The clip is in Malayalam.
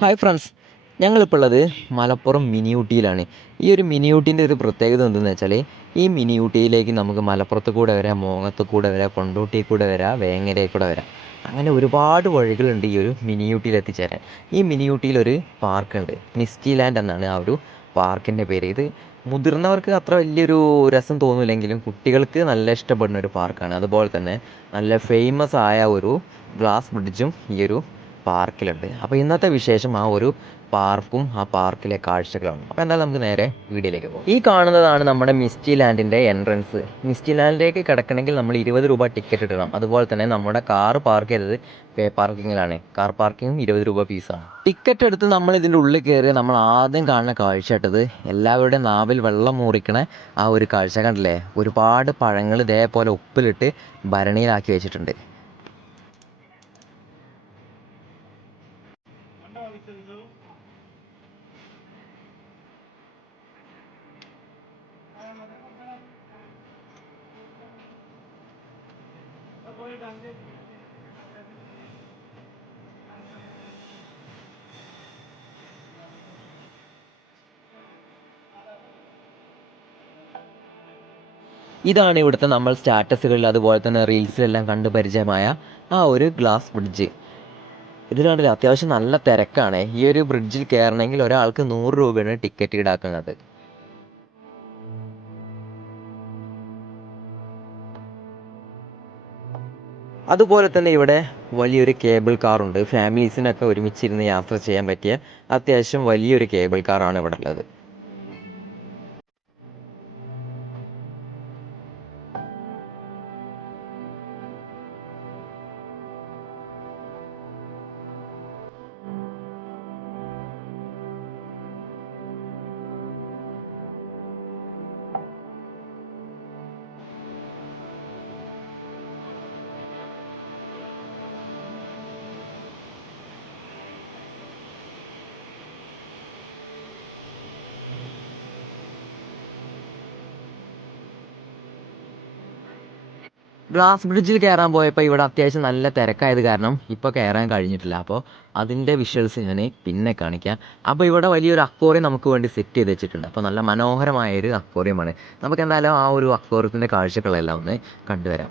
ഹായ് ഫ്രണ്ട്സ്, ഞങ്ങളിപ്പോൾ ഉള്ളത് മലപ്പുറം മിനി ഊട്ടിയിലാണ്. ഈ ഒരു മിനി ഊട്ടീൻ്റെ ഒരു പ്രത്യേകത എന്തെന്ന് വെച്ചാൽ, ഈ മിനി ഊട്ടിയിലേക്ക് നമുക്ക് മലപ്പുറത്ത് കൂടെ വരാം, മോങ്ങത്ത് കൂടെ വരാം, കൊണ്ടോട്ടി കൂടെ വരാം, വേങ്ങരയിൽ കൂടെ വരാം. അങ്ങനെ ഒരുപാട് വഴികളുണ്ട് ഈ ഒരു മിനി ഊട്ടിയിൽ എത്തിച്ചേരാൻ. ഈ മിനി ഊട്ടിയിലൊരു പാർക്കുണ്ട്, മിസ്റ്റി ലാൻഡ് എന്നാണ് ആ ഒരു പാർക്കിൻ്റെ പേര്. ഇത് മുതിർന്നവർക്ക് അത്ര വലിയൊരു രസം തോന്നില്ലെങ്കിലും കുട്ടികൾക്ക് നല്ല ഇഷ്ടപ്പെടുന്ന ഒരു പാർക്കാണ്. അതുപോലെ തന്നെ നല്ല ഫേമസ് ആയ ഒരു ഗ്ലാസ് ബ്രിഡ്ജും ഈ ഒരു പാർക്കിലുണ്ട്. അപ്പോൾ ഇന്നത്തെ വിശേഷം ആ ഒരു പാർക്കും ആ പാർക്കിലെ കാഴ്ചകളാണ്. അപ്പോൾ എന്തായാലും നമുക്ക് നേരെ വീഡിയോയിലേക്ക് പോകാം. ഈ കാണുന്നതാണ് നമ്മുടെ മിസ്റ്റി ലാൻഡിൻ്റെ എൻട്രൻസ്. മിസ്റ്റി ലാൻഡിലേക്ക് കിടക്കണമെങ്കിൽ നമ്മൾ 20 രൂപ ടിക്കറ്റ് ഇടണം. അതുപോലെ തന്നെ നമ്മുടെ കാർ പാർക്ക് ചെയ്തത് പേ പാർക്കിങ്ങിലാണ്. കാർ പാർക്കിങ്ങും 20 രൂപ ഫീസാണ്. ടിക്കറ്റ് എടുത്ത് നമ്മൾ ഇതിൻ്റെ ഉള്ളിൽ കയറി നമ്മൾ ആദ്യം കാണുന്ന കാഴ്ച ഇട്ടത് എല്ലാവരുടെയും നാവിൽ വെള്ളം മൂറിക്കണ ആ ഒരു കാഴ്ച കണ്ടില്ലേ. ഒരുപാട് പഴങ്ങൾ ഇതേപോലെ ഉപ്പിലിട്ട് ഭരണിയിലാക്കി വെച്ചിട്ടുണ്ട്. ഇതാണ് ഇവിടുത്തെ നമ്മൾ സ്റ്റാറ്റസുകളിൽ അതുപോലെ തന്നെ റീൽസിലെല്ലാം കണ്ട് പരിചയമായ ആ ഒരു ഗ്ലാസ് ബ്രിഡ്ജ്. ഇത് കണ്ടില്ല, അത്യാവശ്യം നല്ല തിരക്കാണ്. ഈ ഒരു ബ്രിഡ്ജിൽ കയറണമെങ്കിൽ ഒരാൾക്ക് 100 രൂപയാണ് ടിക്കറ്റ് ഈടാക്കുന്നത്. അതുപോലെ തന്നെ ഇവിടെ വലിയൊരു കേബിൾ കാറുണ്ട്. ഫാമിലീസിനൊക്കെ ഒരുമിച്ചിരുന്ന് യാത്ര ചെയ്യാൻ പറ്റിയ അത്യാവശ്യം വലിയൊരു കേബിൾ കാറാണ് ഇവിടെ ഉള്ളത്. ഗ്ലാസ് ബ്രിഡ്ജിൽ കയറാൻ പോയപ്പോൾ ഇവിടെ അത്യാവശ്യം നല്ല തിരക്കായത് കാരണം ഇപ്പോൾ കയറാൻ കഴിഞ്ഞിട്ടില്ല. അപ്പോൾ അതിൻ്റെ വിഷ്വൽസ് ഞാൻ പിന്നെ കാണിക്കാം. അപ്പോൾ ഇവിടെ വലിയൊരു അക്വേറിയം നമുക്ക് വേണ്ടി സെറ്റ് ചെയ്ത് വെച്ചിട്ടുണ്ട്. അപ്പോൾ നല്ല മനോഹരമായൊരു അക്വേറിയമാണ്. നമുക്ക് എന്തായാലും ആ ഒരു അക്വേറിയത്തിൻ്റെ കാഴ്ചകളെല്ലാം ഒന്ന് കണ്ടുവരാം.